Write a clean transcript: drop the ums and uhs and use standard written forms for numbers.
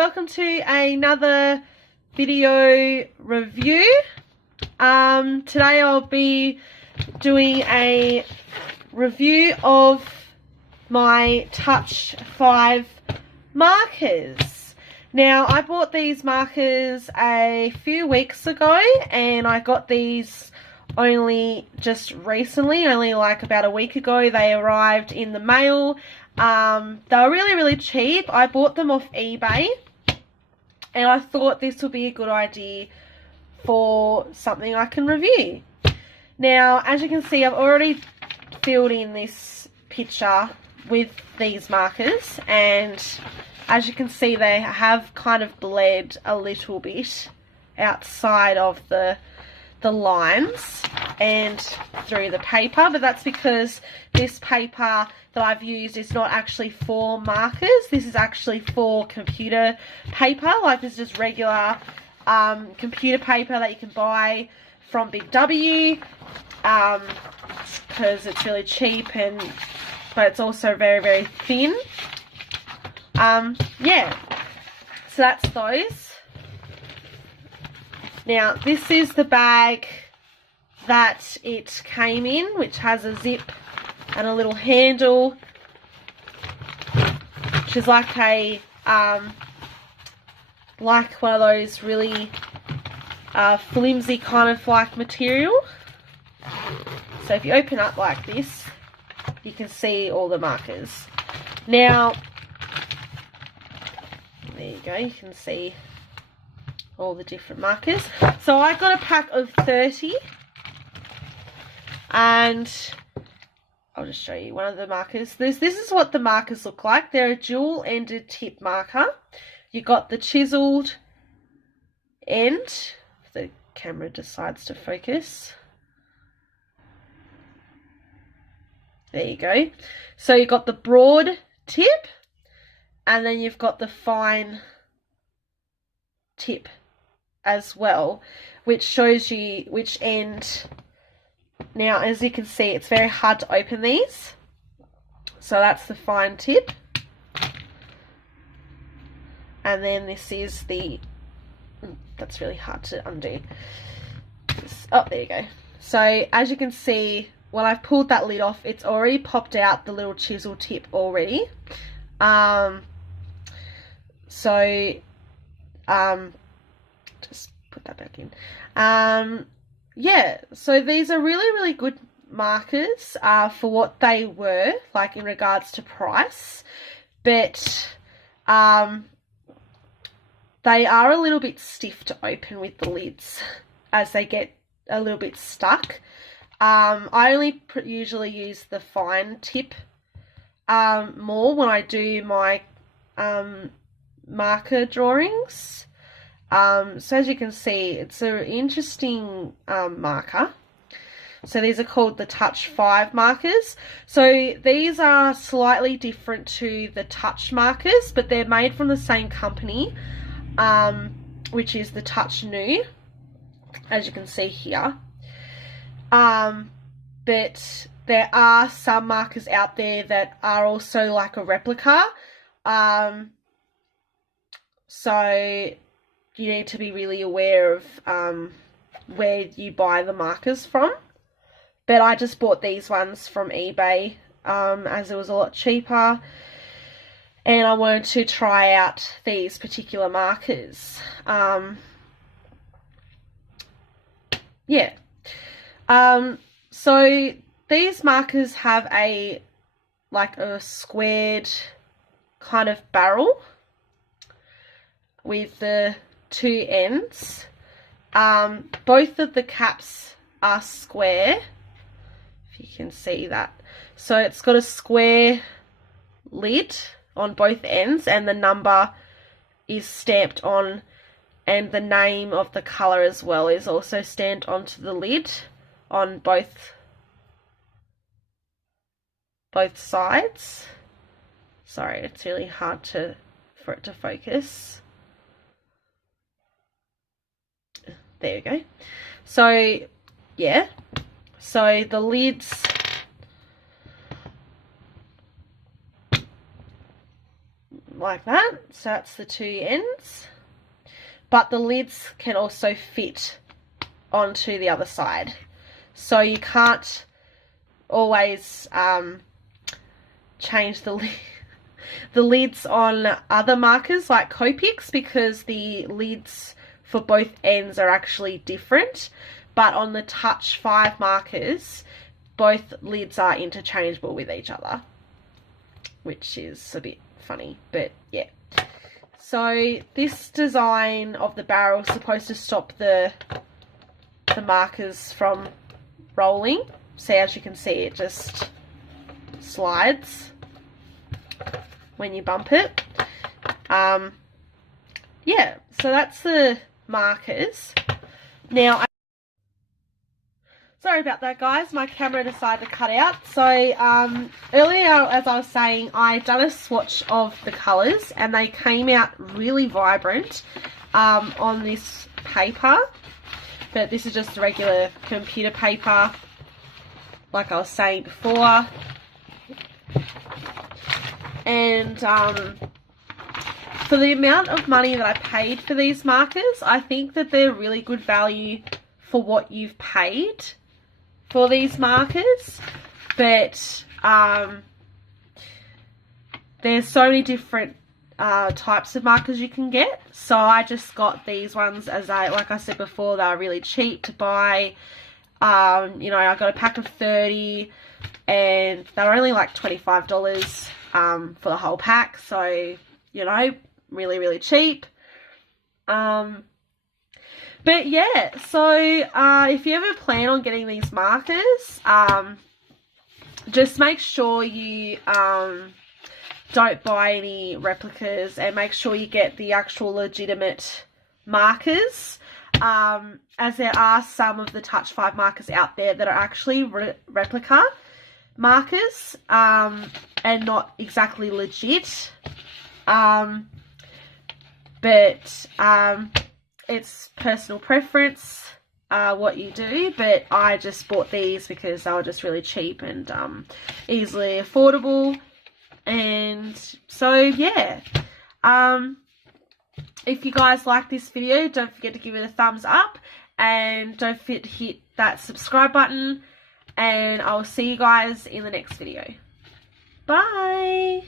welcome to another video review. Today I'll be doing a review of my TouchFIVE markers. Now, I bought these markers a few weeks ago and I got these only just recently, only like about a week ago. They arrived in the mail. They were really cheap. I bought them off eBay and I thought this would be a good idea for something I can review. Now, as you can see, I've already filled in this picture with these markers, and as you can see, they have kind of bled a little bit outside of the lines and through the paper, but that's because this paper that I've used is not actually for markers. This is actually for computer paper. Like, this is just regular computer paper that you can buy from Big W, because it's really cheap, but it's also very thin. Yeah, so that's those. Now, this is the bag that it came in, which has a zip and a little handle, which is like a like one of those really flimsy kind of like material. So if you open up like this, you can see all the markers. Now, there you go, you can see all the different markers. So I got a pack of 30, and I'll just show you one of the markers. This is what the markers look like. They're a dual-ended tip marker. You got the chiseled end, if the camera decides to focus. There you go. So you got the broad tip, and then you've got the fine tip as well, which shows you which end. Now, as you can see, it's very hard to open these, so that's the fine tip, and then this is the, that's really hard to undo. Oh, there you go. So as you can see, when I've pulled that lid off, it's already popped out the little chisel tip already. Just put that back in. Yeah, so these are really good markers for what they were, like in regards to price, but they are a little bit stiff to open with the lids as they get a little bit stuck. I only usually use the fine tip more when I do my marker drawings. So as you can see, it's an interesting marker. So these are called the TouchFIVE markers. So these are slightly different to the Touch markers, but they're made from the same company, which is the Touch New, as you can see here. But there are some markers out there that are also like a replica. So you need to be really aware of where you buy the markers from. But I just bought these ones from eBay as it was a lot cheaper, and I wanted to try out these particular markers. Yeah. So these markers have like a squared kind of barrel with the two ends. Both of the caps are square, if you can see that. So it's got a square lid on both ends, and the number is stamped on, and the name of the colour as well is also stamped onto the lid on both sides. Sorry, it's really hard for it to focus. There we go. So yeah, so the lids like that. So that's the two ends. But the lids can also fit onto the other side. So you can't always change the lids on other markers like Copics, because the lids for both ends are actually different. But on the TouchFIVE markers, both lids are interchangeable with each other, which is a bit funny, but yeah. So this design of the barrel is supposed to stop the markers from rolling. So as you can see, it just slides when you bump it. Yeah, so that's the markers. Now, sorry about that, guys. My camera decided to cut out. So earlier, as I was saying, I've done a swatch of the colours and they came out really vibrant on this paper. But this is just regular computer paper, like I was saying before. And for the amount of money that I paid for these markers, I think that they're really good value for what you've paid for these markers. But there's so many different types of markers you can get. So I just got these ones as like I said before, they're really cheap to buy. You know, I got a pack of 30 and they were only like $25 for the whole pack. So, you know, really, really cheap. But yeah, so if you ever plan on getting these markers, just make sure you don't buy any replicas and make sure you get the actual legitimate markers, as there are some of the TouchFIVE markers out there that are actually replica markers and not exactly legit. But it's personal preference what you do, but I just bought these because they were just really cheap and easily affordable. And so yeah, if you guys like this video, don't forget to give it a thumbs up and don't forget to hit that subscribe button, and I'll see you guys in the next video. Bye.